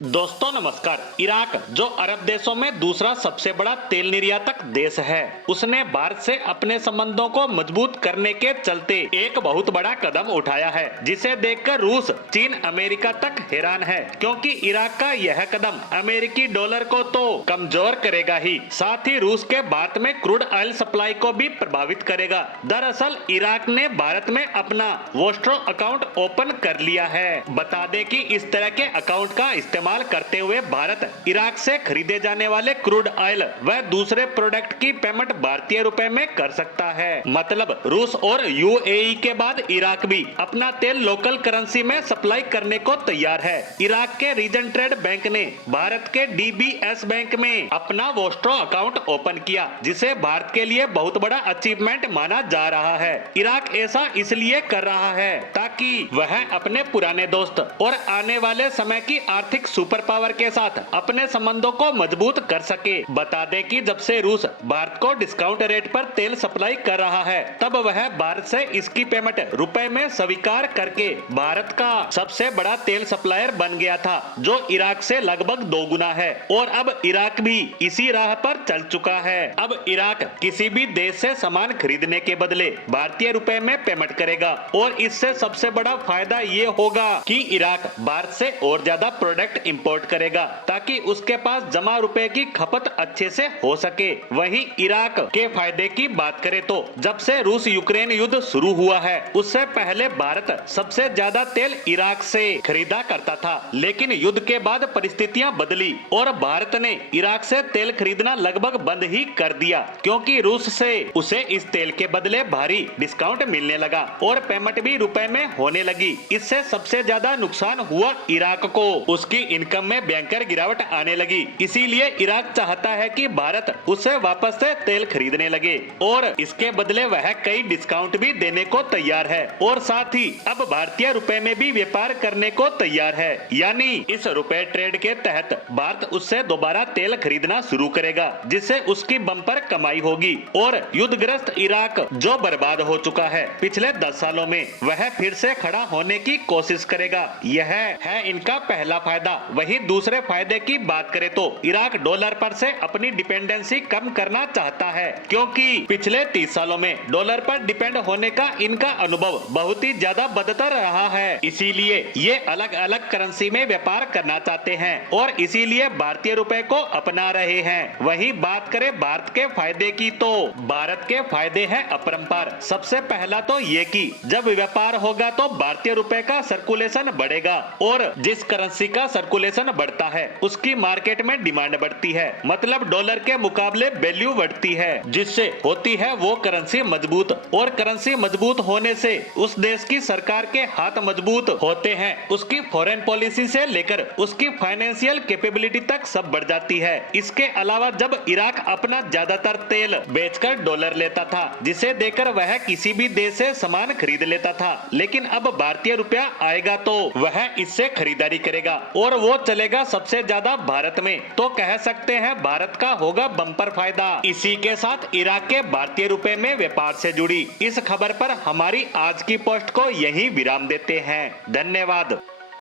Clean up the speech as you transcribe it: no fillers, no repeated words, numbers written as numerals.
दोस्तों नमस्कार। इराक जो अरब देशों में दूसरा सबसे बड़ा तेल निर्यातक देश है, उसने भारत से अपने संबंधों को मजबूत करने के चलते एक बहुत बड़ा कदम उठाया है, जिसे देखकर रूस, चीन, अमेरिका तक हैरान है, क्योंकि इराक का यह कदम अमेरिकी डॉलर को तो कमजोर करेगा ही, साथ ही रूस के भारत में क्रूड ऑयल सप्लाई को भी प्रभावित करेगा। दरअसल इराक ने भारत में अपना वोस्ट्रो अकाउंट ओपन कर लिया है। बता दें कि इस तरह के अकाउंट का इस्तेमाल करते हुए भारत इराक से खरीदे जाने वाले क्रूड ऑयल व दूसरे प्रोडक्ट की पेमेंट भारतीय रुपए में कर सकता है। मतलब रूस और यूएई के बाद इराक भी अपना तेल लोकल करेंसी में सप्लाई करने को तैयार है। इराक के रीजन ट्रेड बैंक ने भारत के डीबीएस बैंक में अपना वोस्ट्रो अकाउंट ओपन किया, जिसे भारत के लिए बहुत बड़ा अचीवमेंट माना जा रहा है। इराक ऐसा इसलिए कर रहा है ताकि वह अपने पुराने दोस्त और आने वाले समय की आर्थिक सुपर पावर के साथ अपने संबंधों को मजबूत कर सके। बता दें कि जब से रूस भारत को डिस्काउंट रेट पर तेल सप्लाई कर रहा है, तब वह भारत से इसकी पेमेंट रुपए में स्वीकार करके भारत का सबसे बड़ा तेल सप्लायर बन गया था, जो इराक से लगभग 2 गुना है। और अब इराक भी इसी राह पर चल चुका है। अब इराक किसी भी देश से सामान खरीदने के बदले भारतीय रुपए में पेमेंट करेगा, और इससे सबसे बड़ा फायदा ये होगा कि इराक भारत से और ज्यादा प्रोडक्ट इंपोर्ट करेगा, ताकि उसके पास जमा रुपए की खपत अच्छे से हो सके। वहीं इराक के फायदे की बात करें तो जब से रूस यूक्रेन युद्ध शुरू हुआ है, उससे पहले भारत सबसे ज्यादा तेल इराक से खरीदा करता था, लेकिन युद्ध के बाद परिस्थितियां बदली और भारत ने इराक से तेल खरीदना लगभग बंद ही कर दिया, क्योंकि रूस से उसे इस तेल के बदले भारी डिस्काउंट मिलने लगा और पेमेंट भी रुपए में होने लगी। इससे सबसे ज्यादा नुकसान हुआ इराक को, उसकी इनकम में भयंकर गिरावट आने लगी। इसीलिए इराक चाहता है कि भारत उसे वापस से तेल खरीदने लगे, और इसके बदले वह कई डिस्काउंट भी देने को तैयार है, और साथ ही अब भारतीय रुपए में भी व्यापार करने को तैयार है। यानी इस रुपए ट्रेड के तहत भारत उससे दोबारा तेल खरीदना शुरू करेगा, जिससे उसकी बम्पर कमाई होगी, और युद्धग्रस्त इराक जो बर्बाद हो चुका है पिछले 10 सालों में, वह फिर से खड़ा होने की कोशिश करेगा। यह है इनका पहला फायदा। वहीं दूसरे फायदे की बात करें तो इराक डॉलर पर से अपनी डिपेंडेंसी कम करना चाहता है, क्योंकि पिछले 30 सालों में डॉलर पर डिपेंड होने का इनका अनुभव बहुत ही ज्यादा बदतर रहा है। इसीलिए ये अलग अलग करेंसी में व्यापार करना चाहते हैं, और इसीलिए भारतीय रुपए को अपना रहे हैं। वहीं बात करें भारत के फायदे की तो भारत के फायदे हैं अपरंपार। सबसे पहला तो ये कि जब व्यापार होगा तो भारतीय रुपए का सर्कुलेशन बढ़ेगा, और जिस करेंसी का सर्कुलेशन बढ़ता है उसकी मार्केट में डिमांड बढ़ती है, मतलब डॉलर के मुकाबले वैल्यू बढ़ती है, जिससे होती है वो करेंसी मजबूत, और करेंसी मजबूत होने से उस देश की सरकार के हाथ मजबूत होते हैं। उसकी फॉरेन पॉलिसी से लेकर उसकी फाइनेंशियल कैपेबिलिटी तक सब बढ़ जाती है। इसके अलावा जब इराक अपना ज्यादातर तेल बेचकर डॉलर लेता था, जिसे देकर वह किसी भी देश से सामान खरीद लेता था, लेकिन अब भारतीय रुपया आएगा तो वह इससे खरीदारी करेगा, और वो चलेगा सबसे ज्यादा भारत में। तो कह सकते हैं भारत का होगा बम्पर फायदा। इसी के साथ इराक के भारतीय रुपए में व्यापार से जुड़ी इस खबर पर हमारी आज की पोस्ट को यहीं विराम देते हैं। धन्यवाद।